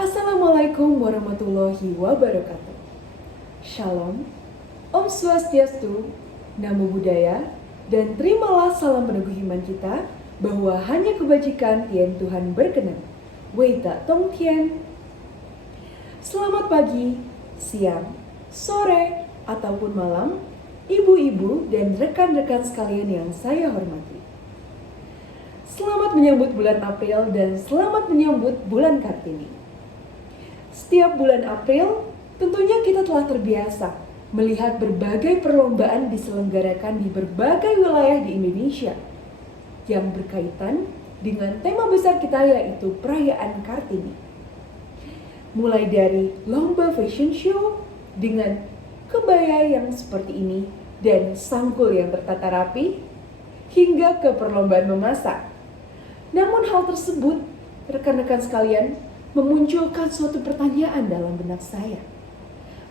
Assalamualaikum warahmatullahi wabarakatuh. Shalom, Om Swastiastu, Namo Buddhaya, dan terimalah salam peneguh iman kita bahwa hanya kebajikan yang Tuhan berkenan. Wei Tak Tong Tian. Selamat pagi, siang, sore, ataupun malam, ibu-ibu dan rekan-rekan sekalian yang saya hormati. Selamat menyambut bulan April dan selamat menyambut bulan Kartini. Setiap bulan April, tentunya kita telah terbiasa melihat berbagai perlombaan diselenggarakan di berbagai wilayah di Indonesia yang berkaitan dengan tema besar kita, yaitu perayaan Kartini. Mulai dari lomba fashion show dengan kebaya yang seperti ini dan sanggul yang tertata rapi, hingga ke perlombaan memasak. Namun hal tersebut, rekan-rekan sekalian, memunculkan suatu pertanyaan dalam benak saya.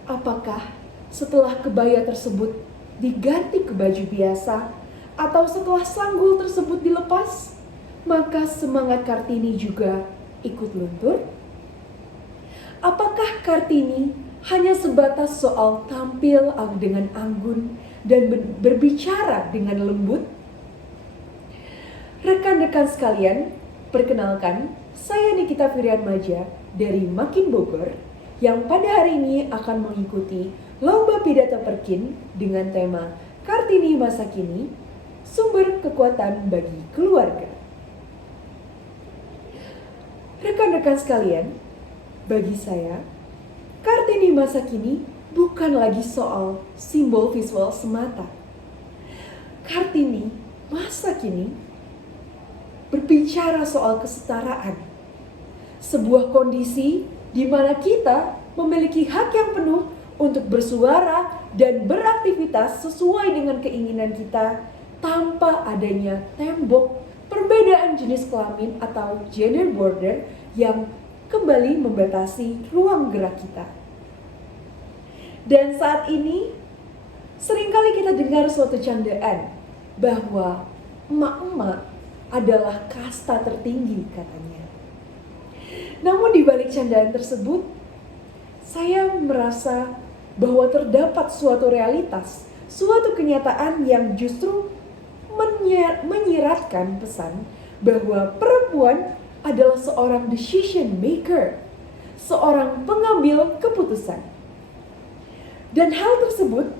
Apakah setelah kebaya tersebut diganti ke baju biasa, atau setelah sanggul tersebut dilepas, maka semangat Kartini juga ikut luntur? Apakah Kartini hanya sebatas soal tampil dengan anggun dan berbicara dengan lembut? Rekan-rekan sekalian, perkenalkan, saya Nikita Firianmaja dari Makin Bogor yang pada hari ini akan mengikuti lomba pidato Perkin dengan tema Kartini Masa Kini, Sumber Kekuatan Bagi Keluarga. Rekan-rekan sekalian, bagi saya, Kartini Masa Kini bukan lagi soal simbol visual semata. Kartini Masa Kini berbicara soal kesetaraan. Sebuah kondisi di mana kita memiliki hak yang penuh untuk bersuara dan beraktivitas sesuai dengan keinginan kita tanpa adanya tembok, perbedaan jenis kelamin atau gender border yang kembali membatasi ruang gerak kita. Dan saat ini seringkali kita dengar suatu candaan bahwa emak-emak adalah kasta tertinggi katanya. Namun di balik candaan tersebut, saya merasa bahwa terdapat suatu realitas, suatu kenyataan yang justru menyiratkan pesan bahwa perempuan adalah seorang decision maker, seorang pengambil keputusan. Dan hal tersebut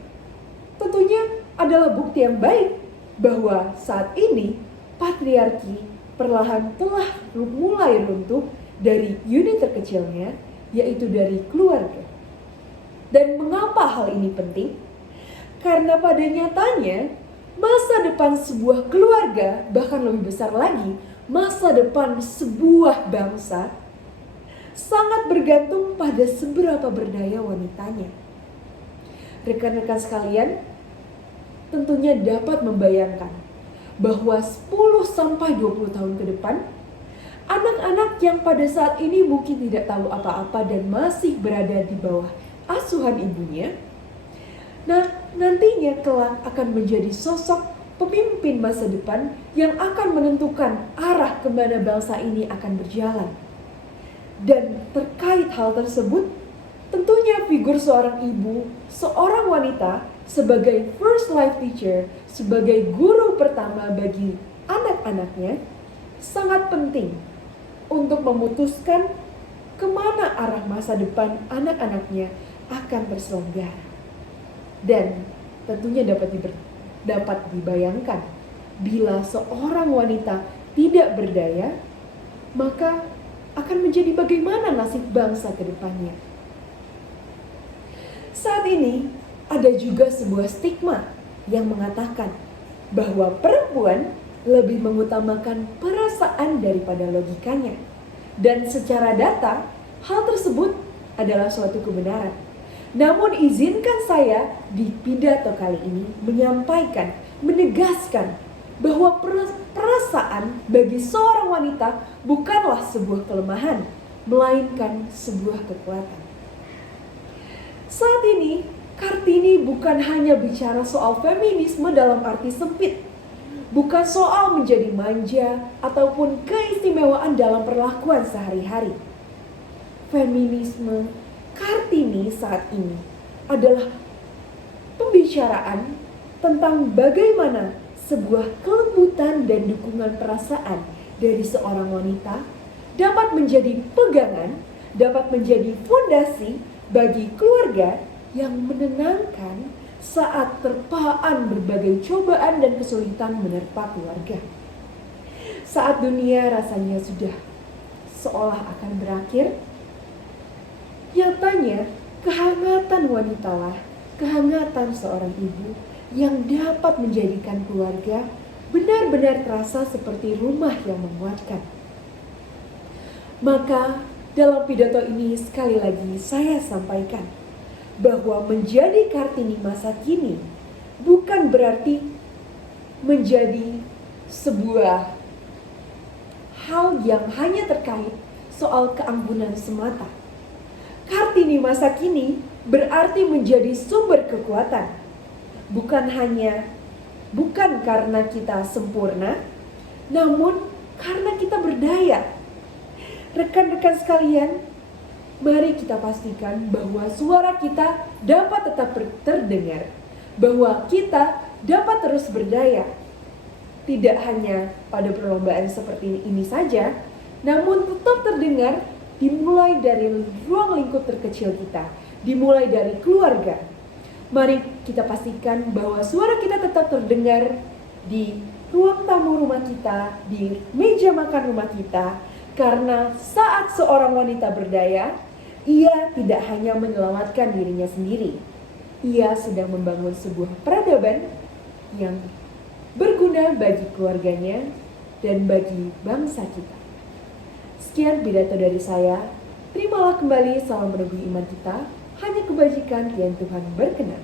tentunya adalah bukti yang baik bahwa saat ini patriarki perlahan telah mulai runtuh dari unit terkecilnya, yaitu dari keluarga. Dan mengapa hal ini penting? Karena pada nyatanya, masa depan sebuah keluarga, bahkan lebih besar lagi, masa depan sebuah bangsa, sangat bergantung pada seberapa berdaya wanitanya. Rekan-rekan sekalian, tentunya dapat membayangkan bahwa 10-20 tahun ke depan, anak-anak yang pada saat ini mungkin tidak tahu apa-apa dan masih berada di bawah asuhan ibunya, nah nantinya kelak akan menjadi sosok pemimpin masa depan yang akan menentukan arah kemana bangsa ini akan berjalan. Dan terkait hal tersebut, tentunya figur seorang ibu, seorang wanita sebagai first life teacher, sebagai guru pertama bagi anak-anaknya, sangat penting untuk memutuskan kemana arah masa depan anak-anaknya akan terselenggara. Dan tentunya dapat dibayangkan, bila seorang wanita tidak berdaya, maka akan menjadi bagaimana nasib bangsa ke depannya. Saat ini ada juga sebuah stigma yang mengatakan bahwa perempuan lebih mengutamakan perasaan daripada logikanya. Dan secara data, hal tersebut adalah suatu kebenaran. Namun izinkan saya di pidato kali ini menyampaikan, menegaskan bahwa perasaan bagi seorang wanita bukanlah sebuah kelemahan, melainkan sebuah kekuatan. Saat ini, Kartini bukan hanya bicara soal feminisme dalam arti sempit, bukan soal menjadi manja ataupun keistimewaan dalam perlakuan sehari-hari. feminisme Kartini saat ini adalah pembicaraan tentang bagaimana sebuah kelembutan dan dukungan perasaan dari seorang wanita dapat menjadi pegangan, dapat menjadi fondasi bagi keluarga yang menenangkan saat terpaan berbagai cobaan dan kesulitan menerpa keluarga. Saat dunia rasanya sudah seolah akan berakhir, nyatanya kehangatan wanitalah, kehangatan seorang ibu yang dapat menjadikan keluarga benar-benar terasa seperti rumah yang menguatkan. Maka dalam pidato ini sekali lagi saya sampaikan bahwa menjadi Kartini masa kini bukan berarti menjadi sebuah hal yang hanya terkait soal keanggunan semata. Kartini masa kini berarti menjadi sumber kekuatan. Bukan karena kita sempurna, namun karena kita berdaya. Rekan-rekan sekalian, mari kita pastikan bahwa suara kita dapat tetap terdengar, bahwa kita dapat terus berdaya. Tidak hanya pada perlombaan seperti ini saja, namun tetap terdengar dimulai dari ruang lingkup terkecil kita, dimulai dari keluarga. Mari kita pastikan bahwa suara kita tetap terdengar di ruang tamu rumah kita, di meja makan rumah kita, karena saat seorang wanita berdaya, ia tidak hanya menyelamatkan dirinya sendiri. Ia sedang membangun sebuah peradaban yang berguna bagi keluarganya dan bagi bangsa kita. Sekian pidato dari saya. Terimalah kembali salam meneguh iman kita. Hanya kebajikan yang Tuhan berkenan.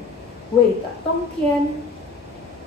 Wei tak tong kian.